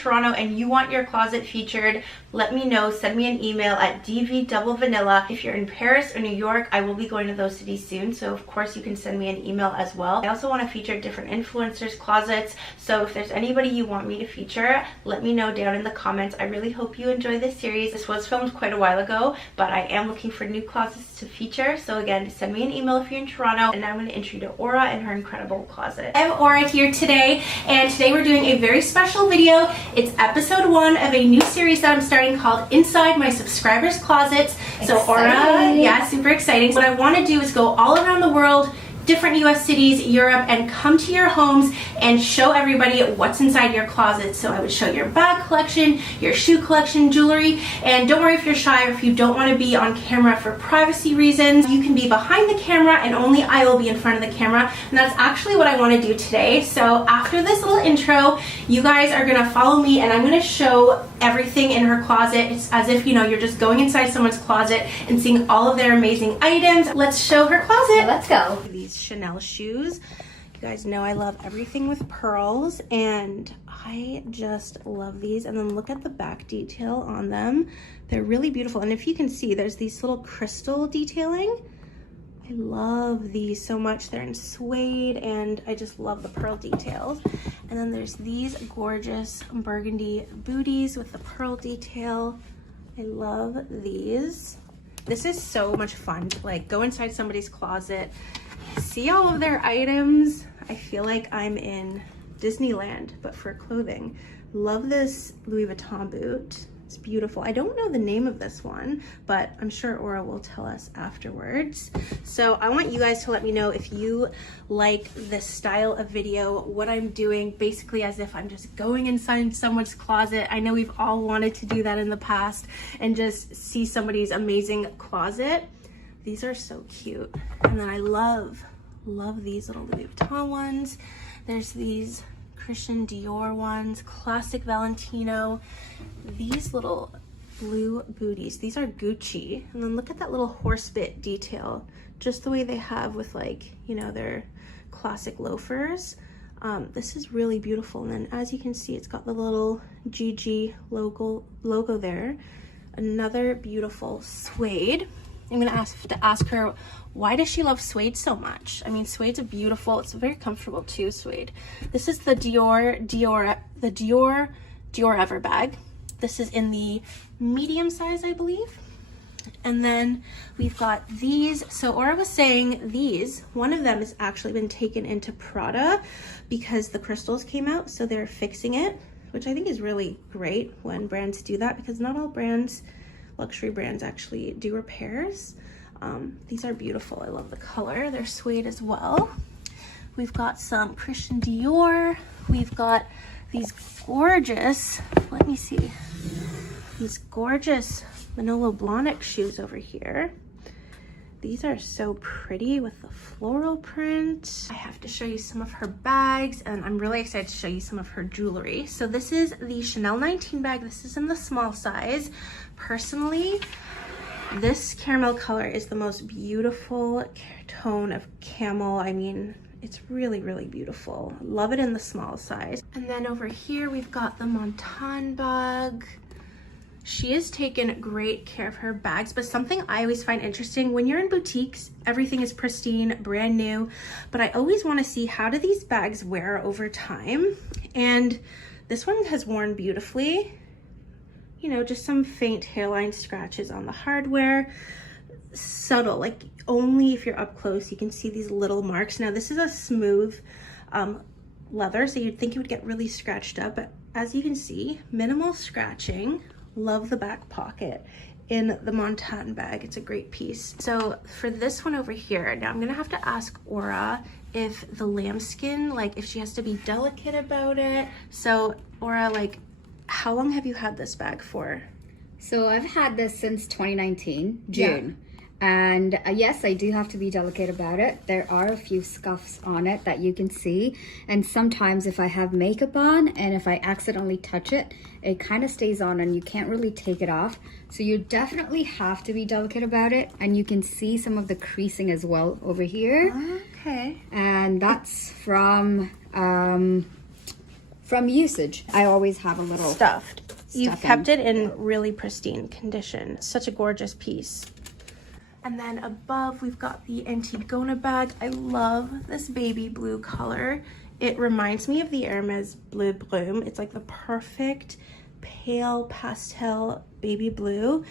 Toronto and you want your closet featured, let me know. Send me an email at dvdoublevanilla. If you're in Paris or New York, I will be going to those cities soon, so of course you can send me an email as well. I also want to feature different influencers' closets, so if there's anybody you want me to feature, let me know down in the comments. I really hope you enjoy this series. This was filmed quite a while ago, but I am looking for new closets to feature, so again, send me an email if you're in Toronto. And now I'm going to introduce you to Aura and her incredible closet. I have Aura here today, and today we're doing a very special video. It's episode 1 of a new series that I'm starting called Inside My Subscribers' Closets. So Aura, yeah, super exciting. What I want to do is go all around the world, different US cities, Europe, and come to your homes and show everybody what's inside your closet. So I would show your bag collection, your shoe collection, jewelry, and don't worry if you're shy or if you don't want to be on camera for privacy reasons. You can be behind the camera and only I will be in front of the camera, and that's actually what I want to do today. So after this little intro, you guys are going to follow me and I'm going to show everything in her closet. It's as if, you know, you're just going inside someone's closet and seeing all of their amazing items. Let's show her closet. Let's go. These Chanel shoes. You guys know I love everything with pearls, and I just love these. And then look at the back detail on them. They're really beautiful. And if you can see, there's these little crystal detailing. I love these so much. They're in suede, and I just love the pearl details. And then there's these gorgeous burgundy booties with the pearl detail. I love these. This is so much fun to like go inside somebody's closet, see all of their items. I feel like I'm in Disneyland, but for clothing. Love this Louis Vuitton boot. It's beautiful. I don't know the name of this one, but I'm sure Aura will tell us afterwards. So I want you guys to let me know if you like this style of video, what I'm doing, basically as if I'm just going inside someone's closet. I know we've all wanted to do that in the past and just see somebody's amazing closet. These are so cute. And then I love these little Louis Vuitton ones. There's these Christian Dior ones, classic Valentino. These little blue booties, these are Gucci. And then look at that little horse bit detail, just the way they have with, like, you know, their classic loafers. This is really beautiful. And then as you can see, it's got the little GG logo there. Another beautiful suede. I'm gonna have to ask her, why does she love suede so much? I mean, suede's beautiful. It's very comfortable too, suede. This is the Dior Ever bag. This is in the medium size, I believe. And then we've got these. So Aura was saying these, one of them has actually been taken into Prada because the crystals came out, so they're fixing it, which I think is really great when brands do that, because not all brands, luxury brands, actually do repairs. These are beautiful. I love the color. They're suede as well. We've got some Christian Dior. We've got these gorgeous, let me see, these gorgeous Manolo Blahnik shoes over here. These are so pretty with the floral print. I have to show you some of her bags, and I'm really excited to show you some of her jewelry. So this is the Chanel 19 bag. This is in the small size. Personally, this caramel color is the most beautiful tone of camel. I mean, it's really, really beautiful. Love it in the small size. And then over here, we've got the Montan bag. She has taken great care of her bags, but something I always find interesting, when you're in boutiques, everything is pristine, brand new, but I always want to see, how do these bags wear over time? And this one has worn beautifully. You know, just some faint hairline scratches on the hardware. Subtle, like only if you're up close you can see these little marks. Now this is a smooth leather, so you'd think it would get really scratched up, but as you can see, minimal scratching. Love the back pocket in the Montan bag. It's a great piece. So for this one over here, now I'm gonna have to ask Aura if the lambskin, like if she has to be delicate about it. So Aura, like, how long have you had this bag for? So I've had this since 2019, June. Yeah. And yes, I do have to be delicate about it. There are a few scuffs on it that you can see. And sometimes if I have makeup on and if I accidentally touch it, it kind of stays on and you can't really take it off. So you definitely have to be delicate about it. And you can see some of the creasing as well over here. Okay. And that's from from usage, I always have a little Stuffed. You've stuffing. kept it in really pristine condition. Such a gorgeous piece. And then above, we've got the Antigona bag. I love this baby blue color. It reminds me of the Hermes Bleu Brume. It's like the perfect pale pastel baby blue.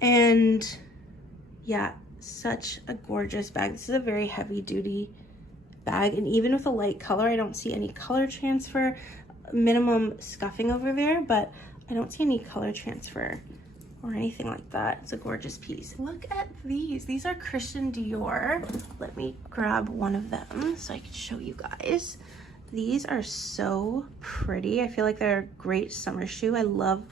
And yeah, such a gorgeous bag. This is a very heavy duty bag. And even with a light color, I don't see any color transfer. Minimum scuffing over there, but I don't see any color transfer or anything like that. It's a gorgeous piece. Look at these. These are Christian Dior. Let me grab one of them so I can show you guys. These are so pretty. I feel like they're a great summer shoe. I love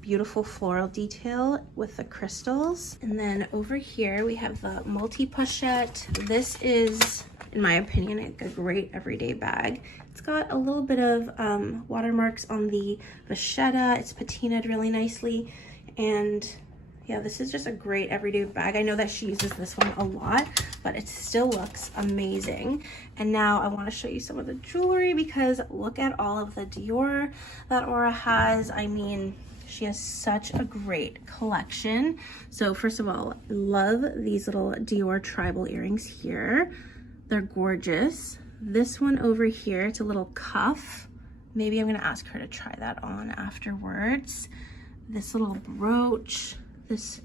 beautiful floral detail with the crystals. And then over here we have the multi-pochette. This is, in my opinion, a great everyday bag. It's got a little bit of watermarks on the vachetta. It's patinaed really nicely. And yeah, this is just a great everyday bag. I know that she uses this one a lot, but it still looks amazing. And now I want to show you some of the jewelry, because look at all of the Dior that Aura has. I mean, she has such a great collection. So first of all, love these little Dior tribal earrings here. They're gorgeous. This one over here, it's a little cuff. Maybe I'm gonna ask her to try that on afterwards. This little brooch, this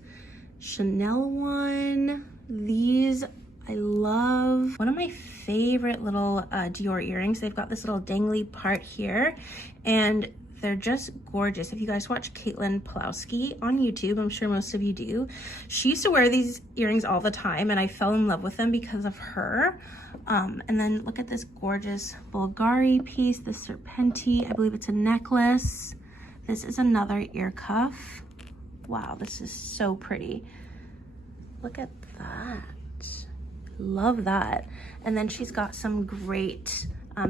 Chanel one. These I love. One of my favorite little Dior earrings. They've got this little dangly part here, and they're just gorgeous. If you guys watch Caitlin Pulowski on YouTube, I'm sure most of you do. She used to wear these earrings all the time, and I fell in love with them because of her. And then look at this gorgeous Bulgari piece, the Serpenti. I believe it's a necklace. This is another ear cuff. Wow, this is so pretty. Look at that. Love that. And then she's got some great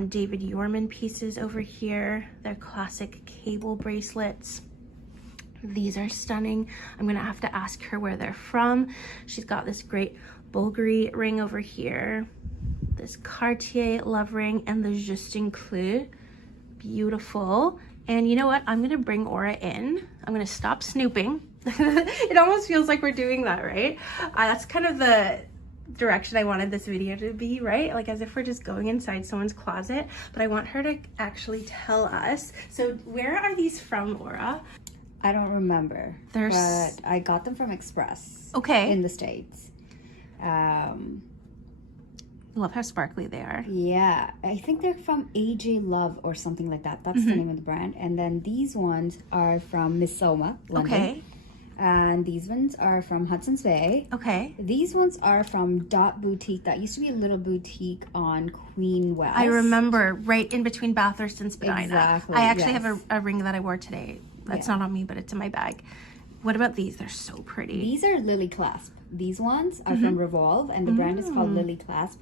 David Yorman pieces over here. They're classic cable bracelets. These are stunning. I'm gonna have to ask her where they're from. She's got this great Bulgari ring over here, this Cartier love ring, and the Justin Clou. Beautiful. And you know what? I'm gonna bring Aura in. I'm gonna stop snooping. It almost feels like we're doing that, right? That's kind of the direction I wanted this video to be, right? Like as if we're just going inside someone's closet, but I want her to actually tell us. So where are these from, Aura? I don't remember, but I got them from Express. Okay. In the States. I love how sparkly they are. Yeah, I think they're from AJ Love or something like that. That's the name of the brand. And then these ones are from Missoma, London. Okay. And these ones are from Hudson's Bay. Okay. These ones are from Dot Boutique. That used to be a little boutique on Queen West. I remember, right in between Bathurst and Spadina. Exactly. I actually yes. have a ring that I wore today. That's not on me, but it's in my bag. What about these? They're so pretty. These are Lily Clasp. These ones are from Revolve, and the brand is called Lily Clasp.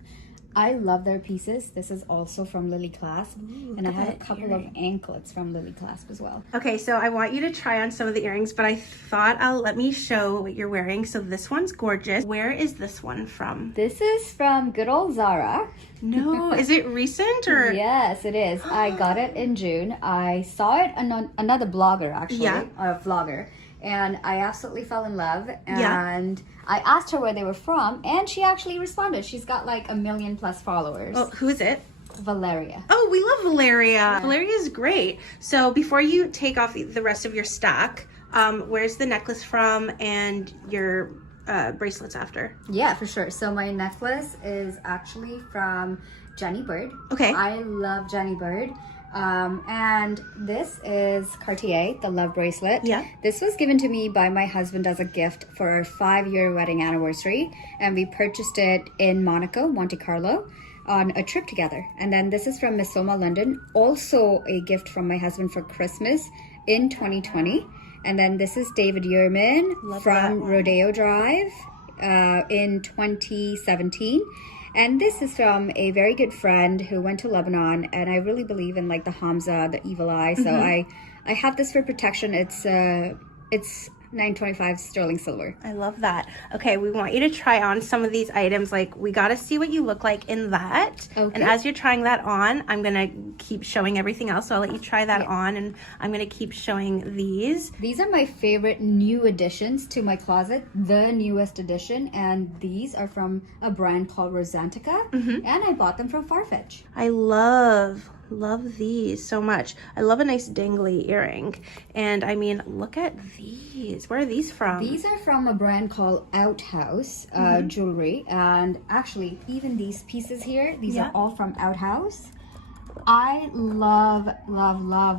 I love their pieces. This is also from Lily Clasp. And I have a couple of anklets from Lily Clasp as well. Okay, so I want you to try on some of the earrings, but I thought let me show what you're wearing. So this one's gorgeous. Where is this one from? This is from good old Zara. No, is it recent or? Yes, it is. I got it in June. I saw it on another blogger, actually, or a vlogger. And I absolutely fell in love. And I asked her where they were from, and she actually responded. She's got like 1 million+ followers. Oh, who is it? Valeria. Oh, we love Valeria. Valeria is great. So before you take off the rest of your stack, where's the necklace from and your bracelets after? Yeah, for sure. So my necklace is actually from Jenny Bird. Okay. I love Jenny Bird. And this is Cartier, the love bracelet. Yeah. This was given to me by my husband as a gift for our 5-year wedding anniversary. And we purchased it in Monaco, Monte Carlo, on a trip together. And then this is from Missoma, London. Also a gift from my husband for Christmas in 2020. And then this is David Yurman from Rodeo Drive in 2017. And this is from a very good friend who went to Lebanon, and I really believe in like the Hamza, the evil eye. So I have this for protection. It's 925 sterling silver. I love that. Okay, we want you to try on some of these items. Like, we got to see what you look like in that. Okay. And as you're trying that on, I'm going to keep showing everything else. So I'll let you try that on, and I'm going to keep showing these. These are my favorite new additions to my closet, the newest addition. And these are from a brand called Rosantica. And I bought them from Farfetch. I love these so much. I love a nice dangly earring. And I mean, look at these. Where are these from? These are from a brand called Outhouse Jewelry. And actually, even these pieces here, these are all from Outhouse. I love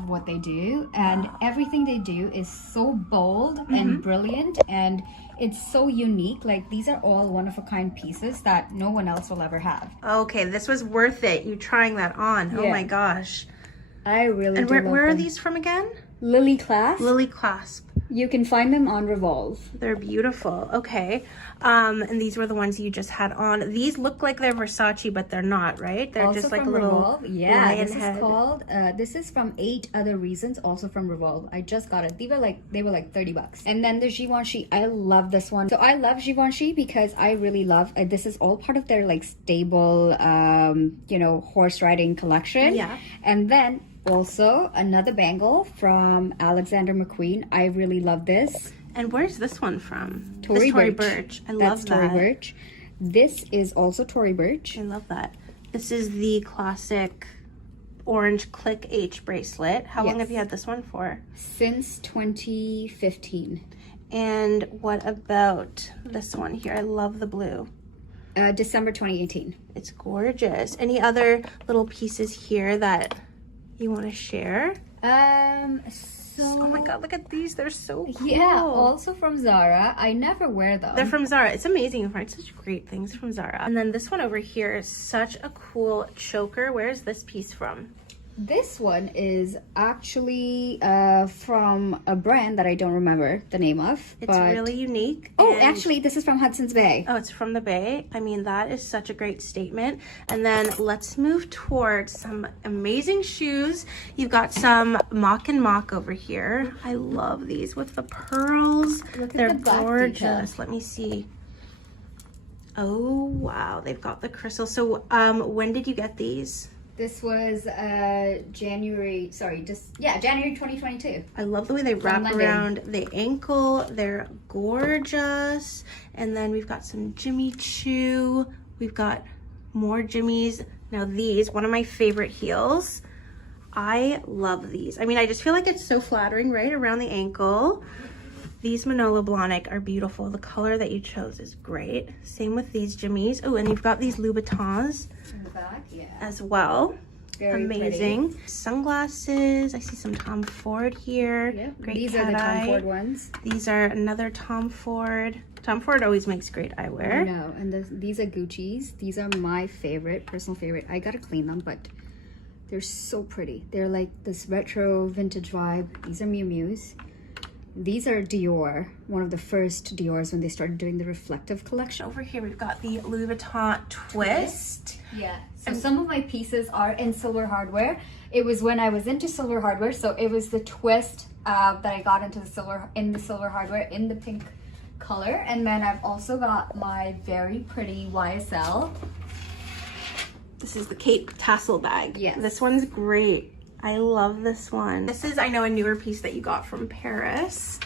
what they do, and everything they do is so bold and brilliant, and it's so unique. Like, these are all one-of-a-kind pieces that no one else will ever have. Okay, this was worth it, you trying that on. Oh my gosh. I really and do love where are them. these from again? Lily Clasp. Lily Clasp. You can find them on Revolve. They're beautiful. Okay. And these were the ones you just had on. These look like they're Versace, but they're not, right? They're Also just like a from little Revolve. Yeah, lion this head. is called this is from 8 Other Reasons, also from Revolve. I just got it. They were like $30. And then the Givenchy, I love this one. So I love Givenchy because I really love this is all part of their like stable you know, horse riding collection. Yeah. And then also another bangle from Alexander McQueen. I really love this. And where's this one from? Tory Tory Burch. Burch. I love that. Tory Burch. This is also Tory Burch. I love that. This is the classic orange Click H bracelet. How long have you had this one for? Since 2015. And what about this one here? I love the blue. December 2018. It's gorgeous. Any other little pieces here that you want to share? Oh my god, look at these. They're so cool. Yeah, also from Zara. I never wear them. They're from Zara. It's amazing to find such great things from Zara. And then this one over here is such a cool choker. Where's this piece from? This one is actually from a brand that I don't remember the name of. It's really unique. Oh, and- actually, this is from Hudson's Bay. Oh, it's from the Bay. I mean, that is such a great statement. And then let's move towards some amazing shoes. You've got some mock and mock over here. I love these with the pearls. Look at They're the black gorgeous. detail. Let me see. Oh, wow. They've got the crystal. So when did you get these? This was January 2022. I love the way they wrap London. around the ankle. They're gorgeous. And then we've got some Jimmy Choo. We've got more Jimmys. Now these, one of my favorite heels. I love these. I mean, I just feel like it's so flattering right around the ankle. These Manolo Blahnik are beautiful. The color that you chose is great. Same with these Jimmys. Oh, and you've got these Louboutins In the back, yeah. as well. Very amazing. Sunglasses. I see some Tom Ford here. Yep. Great These are the cat Tom eye. Ford ones. These are another Tom Ford. Tom Ford always makes great I eyewear. know, and these are Gucci's. These are my favorite, personal favorite. I gotta clean them, but they're so pretty. They're like this retro vintage vibe. These are Miu Miu's. These are Dior, one of the first Dior's when they started doing the reflective collection. Over here we've got the Louis Vuitton Twist. Yeah, so some of my pieces are in silver hardware. It was when I was into silver hardware, so it was the Twist that I got into the silver hardware in the pink color. And then I've also got my very pretty YSL. This is the Cape tassel bag. Yes. This one's great. I love this one. This is, I know, a newer piece that you got from Paris.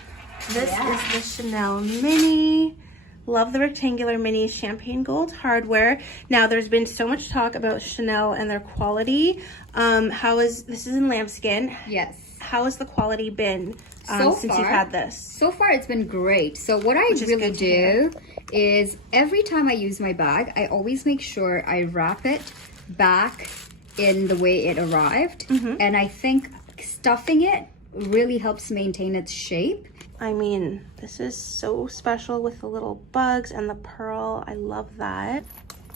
This is the Chanel Mini. Love the rectangular mini champagne gold hardware. Now, there's been so much talk about Chanel and their quality. This is in lambskin. Yes. How has the quality been since you've had this? So far, it's been great. So what I really do is every time I use my bag, I always make sure I wrap it back in the way it arrived. And I think stuffing it really helps maintain its shape. I mean, this is so special with the little bugs and the pearl. I love that.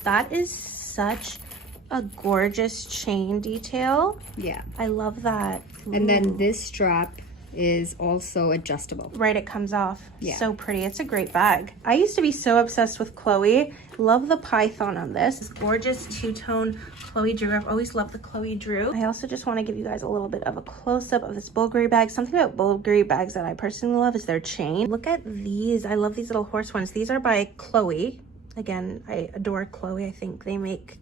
That is such a gorgeous chain detail. Yeah. I love that. And then this strap is also adjustable. Right, it comes off. Yeah. So pretty. It's a great bag. I used to be so obsessed with Chloe. Love the python on this. This gorgeous two-tone Chloe Drew. I've always loved the Chloe Drew. I also just want to give you guys a little bit of a close-up of this Bulgari bag. Something about Bulgari bags that I personally love is their chain. Look at these. I love these little horse ones. These are by Chloe. Again, I adore Chloe. I think they make...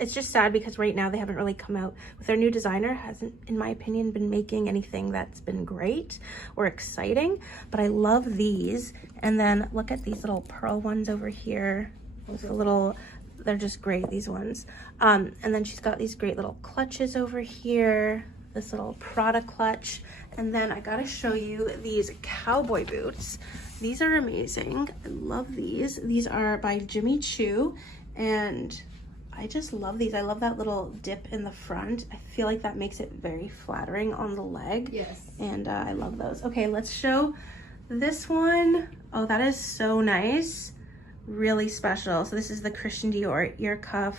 It's just sad because right now they haven't really come out with their new designer. Hasn't, in my opinion, been making anything that's been great or exciting. But I love these. And then look at these little pearl ones over here. Those are little... They're just great, these ones. And then she's got these great little clutches over here. This little Prada clutch. And then I gotta show you these cowboy boots. These are amazing. I love these. These are by Jimmy Choo. And I just love these. I love that little dip in the front. I feel like that makes it very flattering on the leg. Yes. And I love those. Okay, let's show this one. Oh, that is so nice. Really special. So this is the Christian Dior ear cuff.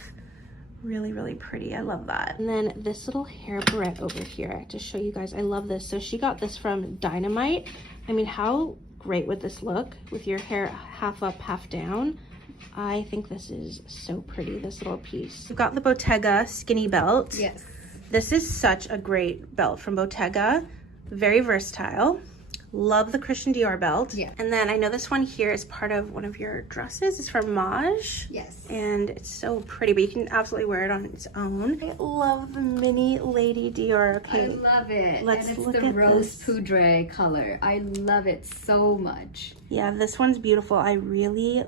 Really, really pretty. I love that. And then this little hair barrette over here to show you guys. I love this. So she got this from Dynamite. I mean, how great would this look with your hair half up, half down? I think this is so pretty, this little piece. We've got the Bottega skinny belt. Yes. This is such a great belt from Bottega. Very versatile. Love the Christian Dior belt. Yeah. And then I know this one here is part of one of your dresses. It's from Maj. Yes. And it's so pretty, but you can absolutely wear it on its own. I love the mini Lady Dior. Okay. I love it. Let's and it's look the at rose this. poudre color. I love it so much. Yeah, this one's beautiful. I really...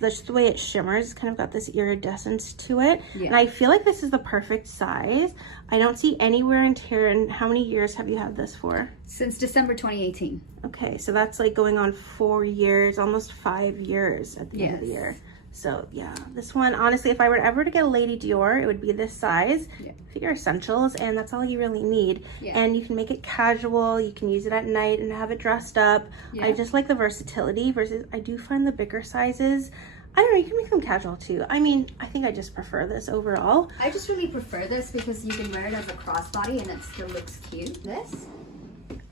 Just the way it shimmers, it's kind of got this iridescence to it. Yeah. And I feel like this is the perfect size. I don't see any wear and tear. And how many years have you had this for? Since December 2018. Okay, so that's like going on 4 years, almost 5 years at the end of the year. So yeah, this one, honestly, if I were ever to get a Lady Dior, it would be this size. Yeah. Figure essentials, and that's all you really need. Yeah. And you can make it casual. You can use it at night and have it dressed up. Yeah. I just like the versatility versus I do find the bigger sizes, I don't know, you can make them casual too. I mean, I think I just prefer this overall. I just really prefer this because you can wear it as a crossbody and it still looks cute. This.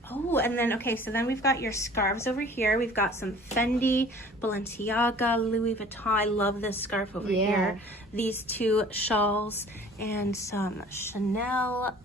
Oh, and then, okay, so then we've got your scarves over here. We've got some Fendi, Balenciaga, Louis Vuitton. I love this scarf over here. These two shawls and some Chanel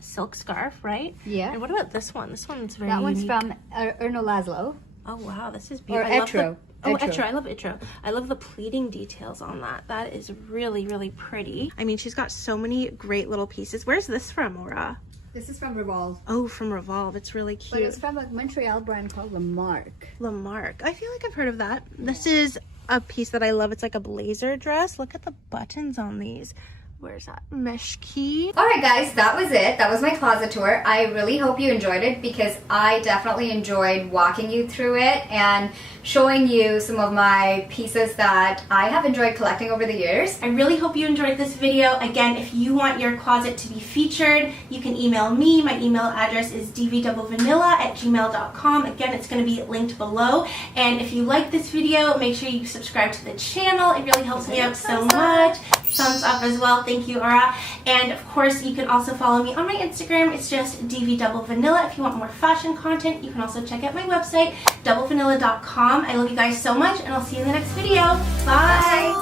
silk scarf, right? Yeah. And what about this one? This one's very That one's unique. from Erno Laszlo. Oh, wow, this is Or beautiful. Etro. Oh, Etro. Etro. I love Etro. I love the pleating details on that. That is really, really pretty. I mean, she's got so many great little pieces. Where's this from, Aura? This is from Revolve. Oh, from Revolve. It's really But cute. it's from a Montreal brand called Lamarque. Lamarque. I feel like I've heard of that. This is a piece that I love. It's like a blazer dress. Look at the buttons on these. Where's that mesh key? All right, guys, that was it. That was my closet tour. I really hope you enjoyed it because I definitely enjoyed walking you through it and showing you some of my pieces that I have enjoyed collecting over the years. I really hope you enjoyed this video. Again, if you want your closet to be featured, you can email me. My email address is dvdoublevanilla@gmail.com. Again, it's going to be linked below. And if you like this video, make sure you subscribe to the channel. It really helps me out so much. Thumbs up as well. Thank you, Aura. And of course, you can also follow me on my Instagram. It's just dvdoublevanilla. If you want more fashion content, you can also check out my website, doublevanilla.com. I love you guys so much, and I'll see you in the next video. Bye!